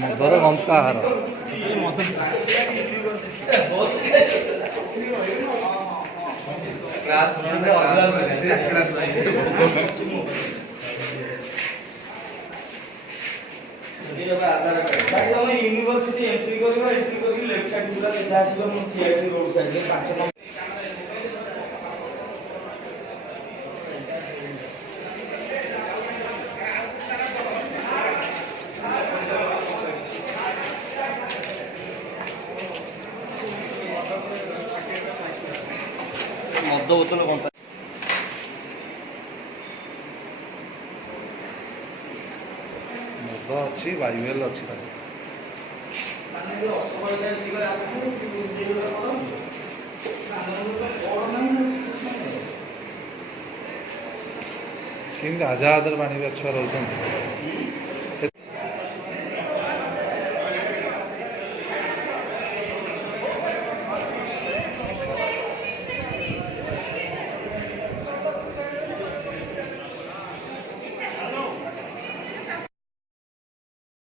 ମଦର ଗନ୍ତାହାର university entry कर left side पूरा सीधा आसीबो मु थिएटर रोड साइड में 5 नंबर मद बोतल कंटा ମଦ ଅଛି ବାୟୁଏଲ୍ ଅଛି କେମିତି ଆଜାଦରେ ପାଣି ଛୁଆ ରହୁଛନ୍ତି।